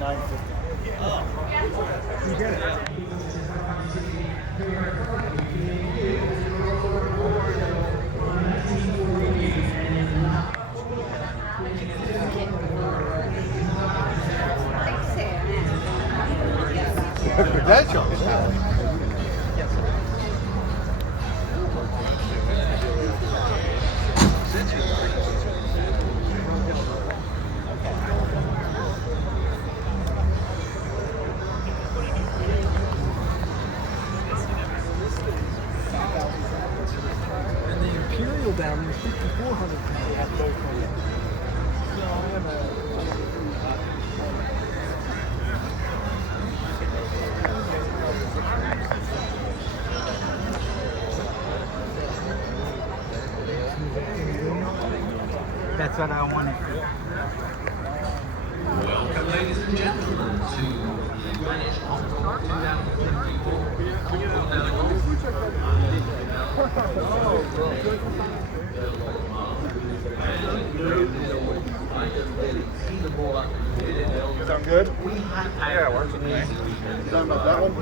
950. Oh. You get it. Credentials. And the Imperial down there is 5,400 at both of them. That's what I wanted. Welcome, ladies and gentlemen, to the Greenwich Concours 2024. Sound good? Yeah, it works with me. Sound about that one?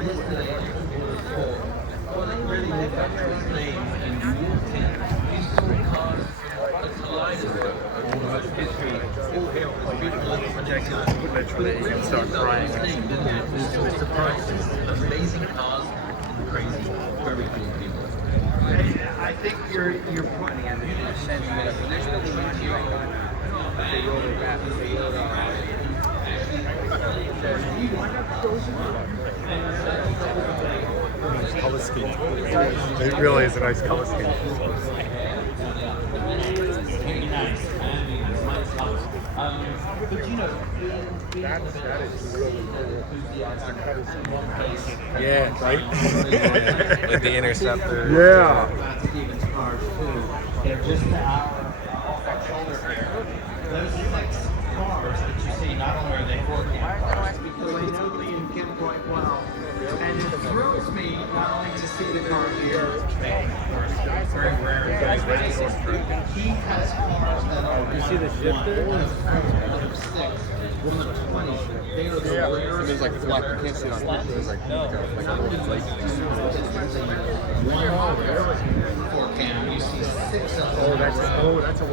Well, they really live up to his name in history cars, a kaleidoscope of all of history, all here on this beautiful little projector. But it really lives up to his name, didn't it? It's surprises, amazing cars, and crazy, very cool people. I think you're pointing at it in a sense that there's no chance you ain't gonna they roll it back, they roll it out. Nice color scheme. It really is a nice color scheme. Very nice. But you know, That is really yeah, right? With the Interceptor. Yeah. Stevens cars too. They're just off our shoulder here. Those are like cars that you see. Not only are they working cars, because I know Lee and Kim quite well, and it thrills me not only to see the car here, very rare, very racing. He has cars that are. You see the shifter? One of 6, one of 20. They are the rarest. There's like flat, you can't see it on here. There's like a little flake. For Cam, you see 6 of them. Oh, that's a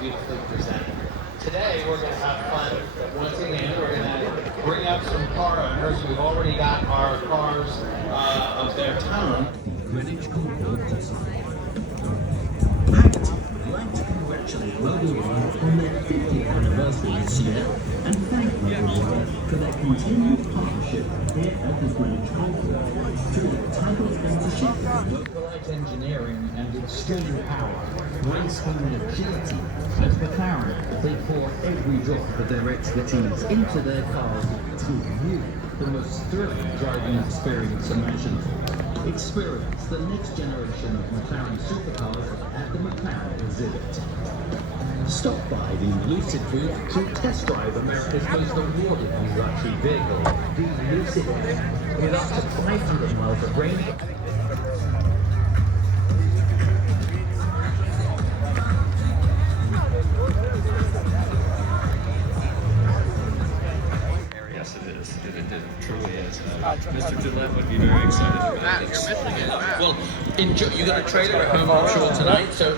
Beautifully presented. Today we're going to have fun. Once again, we're going to bring up some car owners. We've already got our cars of their tone. Greenwich Concours. I'd like to congratulate Mobile World on their 50th anniversary this year and thank Mobile World for their continued partnership here at the Greenwich Concours through their title sponsorship, localized engineering and extreme power, graceful agility, as McLaren, they pour every drop of their expertise into their cars to give you the most thrilling driving experience imaginable. Experience the next generation of McLaren supercars at the McLaren exhibit. Stop by the Lucid booth to test drive America's most awarded new luxury vehicle, the Lucid Air, with up to 500 miles of range. Yes, it is. It truly is. Mr. Gillette would be very excited about Matt, this. you're missing it, Matt. Well, enjoy. You got a trailer at home, I'm sure, tonight, so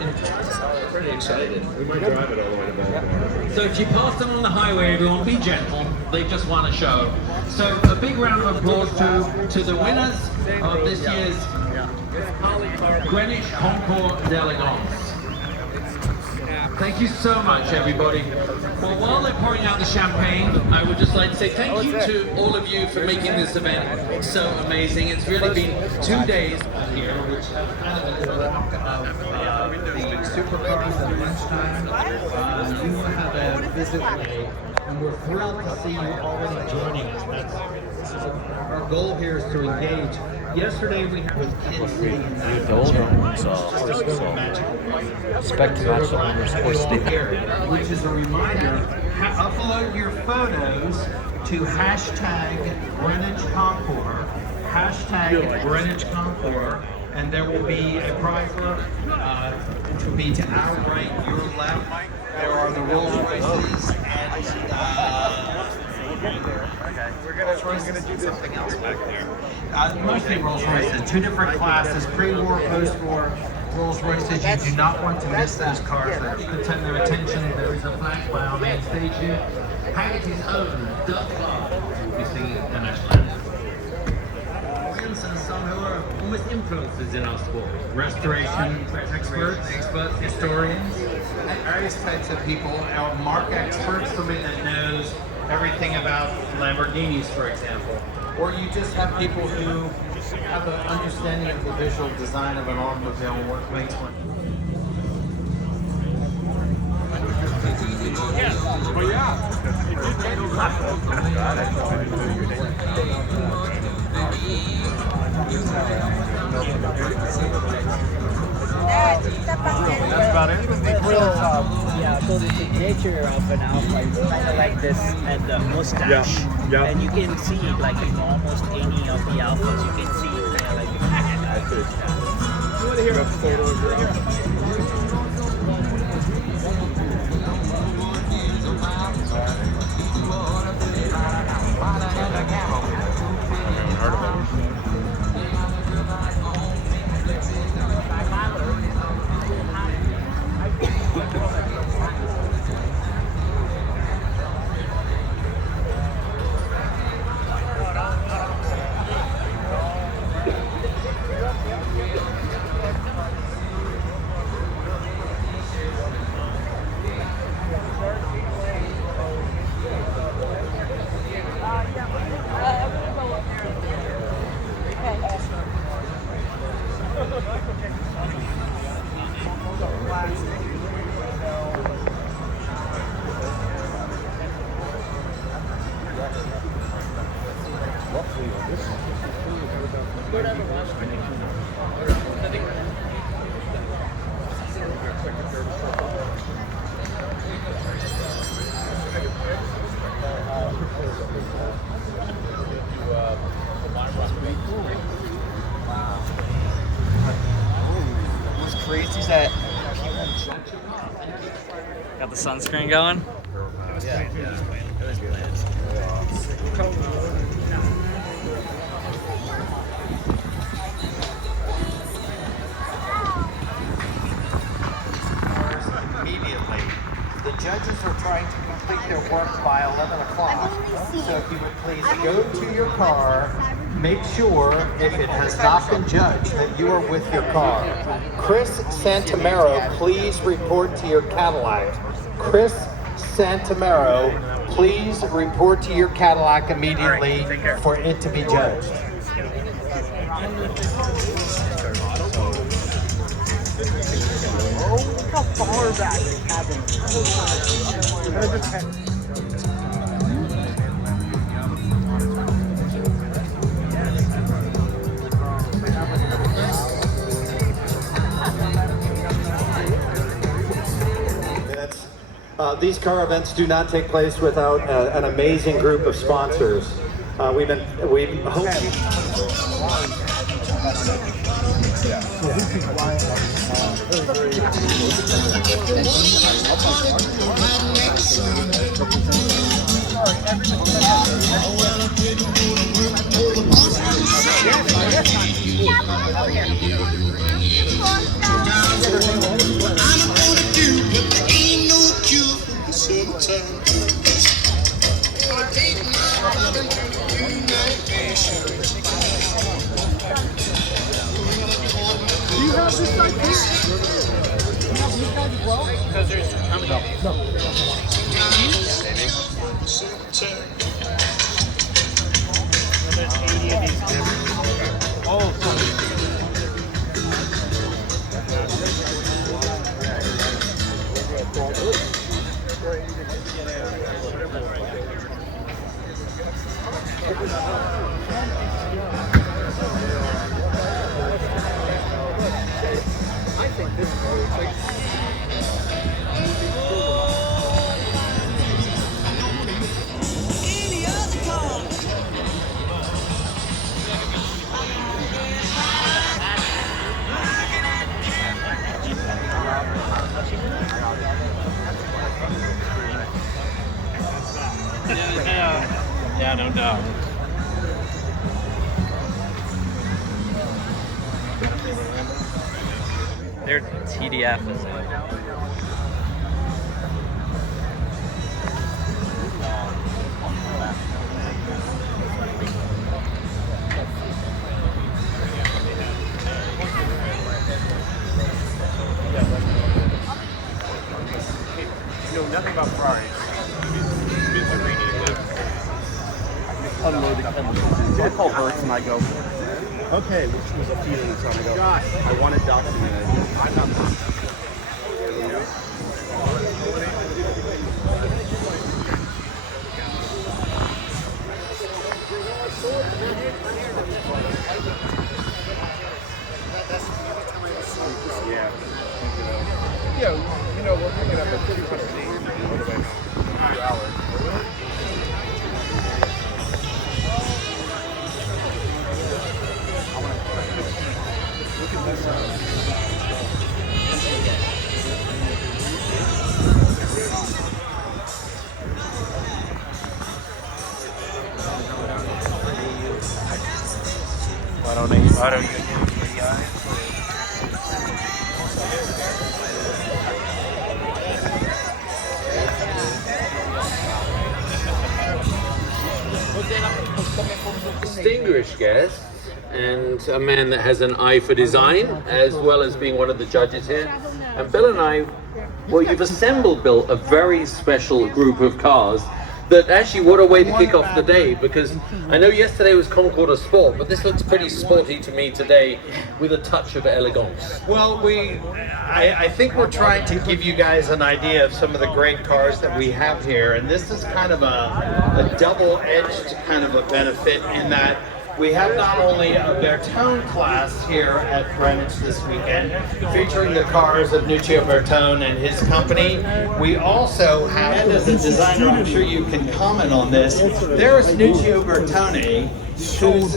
pretty excited. We might drive it all the way to Baltimore. So if you pass them on the highway, everyone, be gentle. They just want a show. So a big round of applause to the winners of this year's Greenwich Concours d'Elegance. Thank you so much, everybody. Well, while they're pouring out the champagne, I would just like to say thank you to all of you for making this event so amazing. It's really been 2 days here, which have kind of been the supercars at lunchtime. You will have a visit today, and we're thrilled to see you already joining us. Our goal here is to engage. Yesterday we had with Kansas City and The older ones expect to match the older sports stadium. which is a reminder, upload your photos to hashtag Greenwich Concours, hashtag Greenwich Concours, and there will be a prize to be to our right, your left, There are the Rolls Royces, and we're gonna do something else back there. Mostly Rolls Royces, two different classes, pre-war, post-war. Rolls Royces, you do not want to miss those cars. Pretend their attention. There is a flash by our main stage here. Haggard's own Doug Clark will be singing the national anthem. And some who are almost influencers in our sport. Restoration experts, historians, and various types of people. Our mark experts, somebody that knows everything about Lamborghinis, for example. Or you just have people who have an understanding of the visual design of an automobile and what makes one. That's about it. Yeah, so the signature of an alpha is kind of like this at the mustache. Yeah. And you can see it like in almost any of the alphas. You can see it kind of like. You want to hear a photo of your alpha? What's crazy is that got the sunscreen going. Immediately. The judges are trying to complete their work by 11 o'clock. So if you would please go to your car, make sure, if it has not been judged, that you are with your car. Chris Santamero, please report to your Cadillac. Chris Santamero, please report to your Cadillac immediately for it to be judged. How far back is cabin? These car events do not take place without an amazing group of sponsors. We've hoped. Because there's how many? There's 80 of these. Oh, Yeah, no doubt. Their TDF is You know nothing about Ferraris. Unloading chemicals. I call Hertz and I go, okay, which was a few minutes time ago. I want it documented. I'm not. Yeah. You know, we're picking up at 200 days on the way home. 2 hours. Look at this. Why don't you use the eyes? Distinguished guests and a man that has an eye for design as well as being one of the judges here. And Bill and I, well, you've assembled, Bill, a very special group of cars that actually what a way to kick off the day, because I know yesterday was Concours de Sport, but this looks pretty sporty to me today with a touch of elegance. Well, I think we're trying to give you guys an idea of some of the great cars that we have here, and this is kind of a double-edged kind of a benefit in that we have not only a Bertone class here at Greenwich this weekend, featuring the cars of Nuccio Bertone and his company. We also have, and as a designer, I'm sure you can comment on this, there's Nuccio Bertone, who's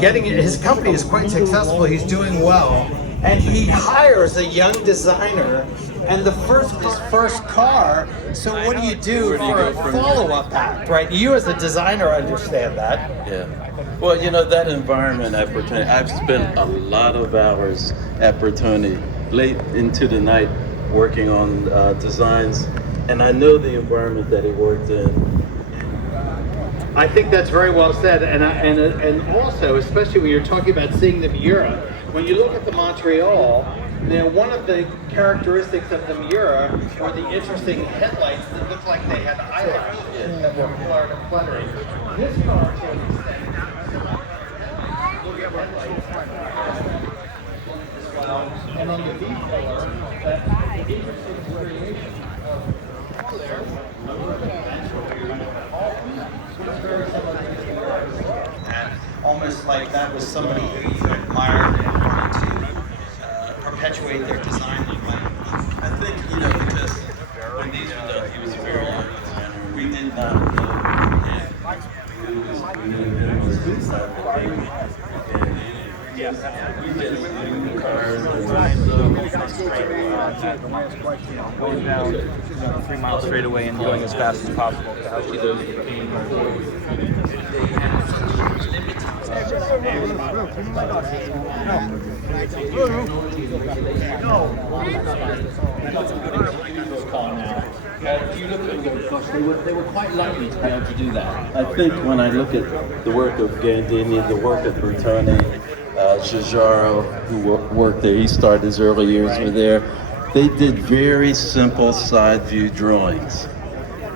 getting, his company is quite successful, he's doing well, and he hires a young designer, and his first car, so what do you do for a follow-up act, right? You as a designer understand that. Yeah. Well, you know, that environment at Bertone, I've spent a lot of hours at Bertone, late into the night, working on designs, and I know the environment that he worked in. I think that's very well said, and also, especially when you're talking about seeing the Miura, when you look at the Montreal, now one of the characteristics of the Miura were the interesting headlights that looked like they had eyelashes that were fluttering. This car and on the V-pillar, that interesting variation of almost like that was somebody who admired and wanted to perpetuate their design like that. I think, you know, because when these were done, he was a very young designer. We did not know yet. We knew him was inside the thing. And we just knew cars and going down 3 miles straight away and going as fast as possible. If you look at them, gosh, they were quite lucky to be able to do that. I think when I look at the work of Gandini, the work of Bertone, Giugiaro, who worked there, he started his early years with there. They did very simple side view drawings.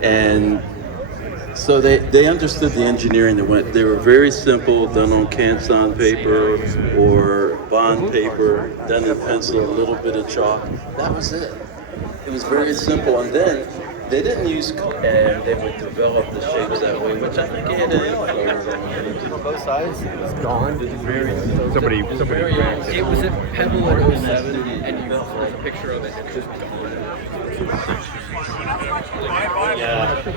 And so they understood the engineering that went. They were very simple, done on Canson paper or bond paper, done in pencil, a little bit of chalk. That was it. It was very simple. And then they didn't use, and they would develop the shapes that way, which I think had an influence on Both sides, it's gone. It's very Somebody. It was a Pebble in 07, and you there's a picture of it, and it's just gone.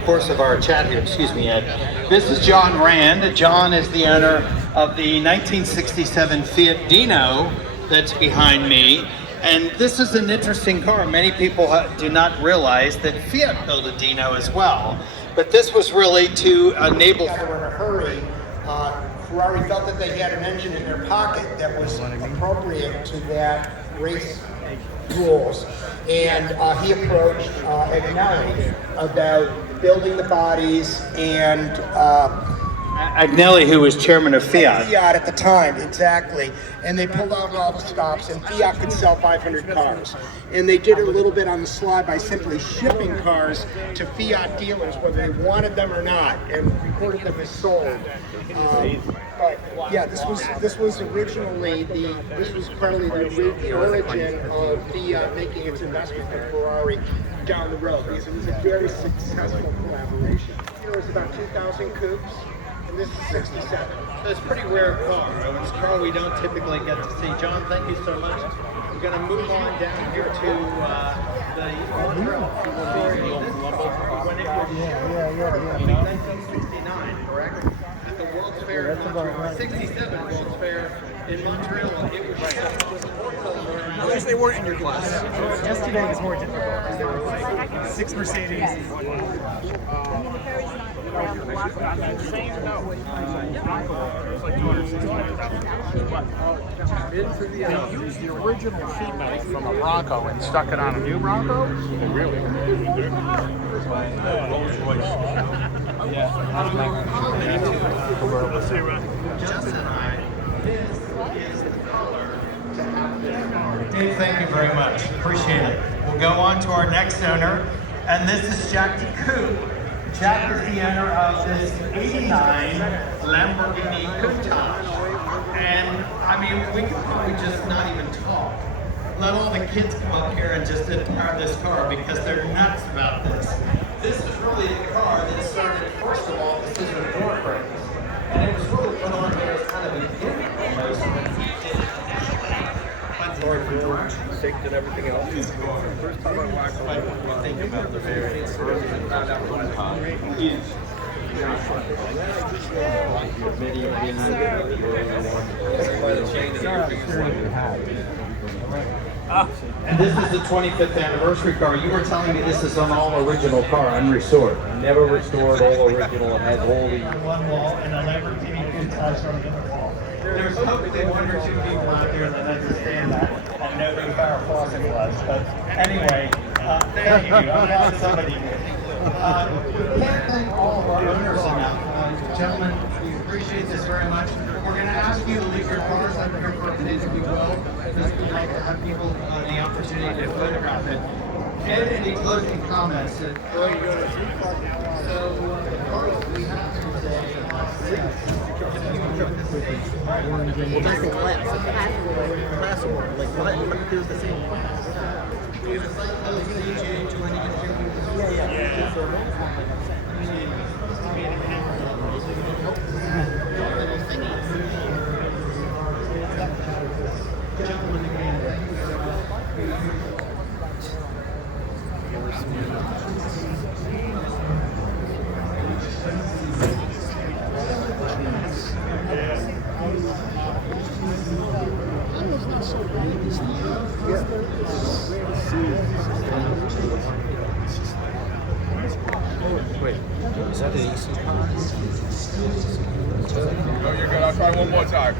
Course of our chat here, excuse me, Ed. This is John Rand. John is the owner of the 1967 Fiat Dino that's behind me. And this is an interesting car. Many people do not realize that Fiat built a Dino as well. but this was really to enable they were in a hurry. Ferrari felt that they had an engine in their pocket that was appropriate to that race rules, and he approached Agnelli about building the bodies, and Agnelli, who was chairman of Fiat at the time, exactly, and they pulled out all the stops, and Fiat could sell 500 cars, and they did it a little bit on the sly by simply shipping cars to Fiat dealers, whether they wanted them or not, and reported them as sold. But yeah, this was originally this was probably the origin of Fiat making its investment in Ferrari down the road, because it was a very successful collaboration. There was about 2,000 coupes, and this is 67. So it's a pretty rare car. It's a car we don't typically get to see. John, thank you so much. We're going to move on down here to the Ultra. When it was 1969, correct? At the World's Fair in Montreal, 67 World's Fair in Montreal. It was At least they weren't in your class. Yesterday was more difficult because there were like 6 Mercedes. They used the original sheet metal from a Bronco and stuck it on a new Bronco? Oh, really? Rolls Royce. Justin and I, this is the color to have this car. Dave, thank you very much. Appreciate it. We'll go on to our next owner, and this is Jack DeCoupe. Jack is the owner of this 89 Lamborghini Countach. And I mean, we could probably just not even talk. Let all the kids come up here and just admire this car because they're nuts about this. This is really the car that started, first of all, this is a door craze. And it was really put on here as kind of a gimmick almost when he did it initially. Sorry for direction, safety and everything else. First time I walked away, I think about the variants. Found out what time is. And this is the 25th anniversary car. You were telling me this is an all-original car, unrestored. Never restored, all original. It has all the One wall and a Lamborghini Countach on the other wall. There's hopefully 1 or 2 people out there that understand that and know who Farrah Fawcett was. But anyway, thank you. I'm glad somebody did. We can't thank all of our owners enough. Gentlemen, we appreciate this very much. We're going to ask you to leave your cars up here for a minute if you will, because we'd like to have people the opportunity to photograph it. And any closing comments? So, the cars we have here today, Well, that's the class. Class one. Like, what appears the same. Wait, is that an AC car? No, you're good. I'll try one more time.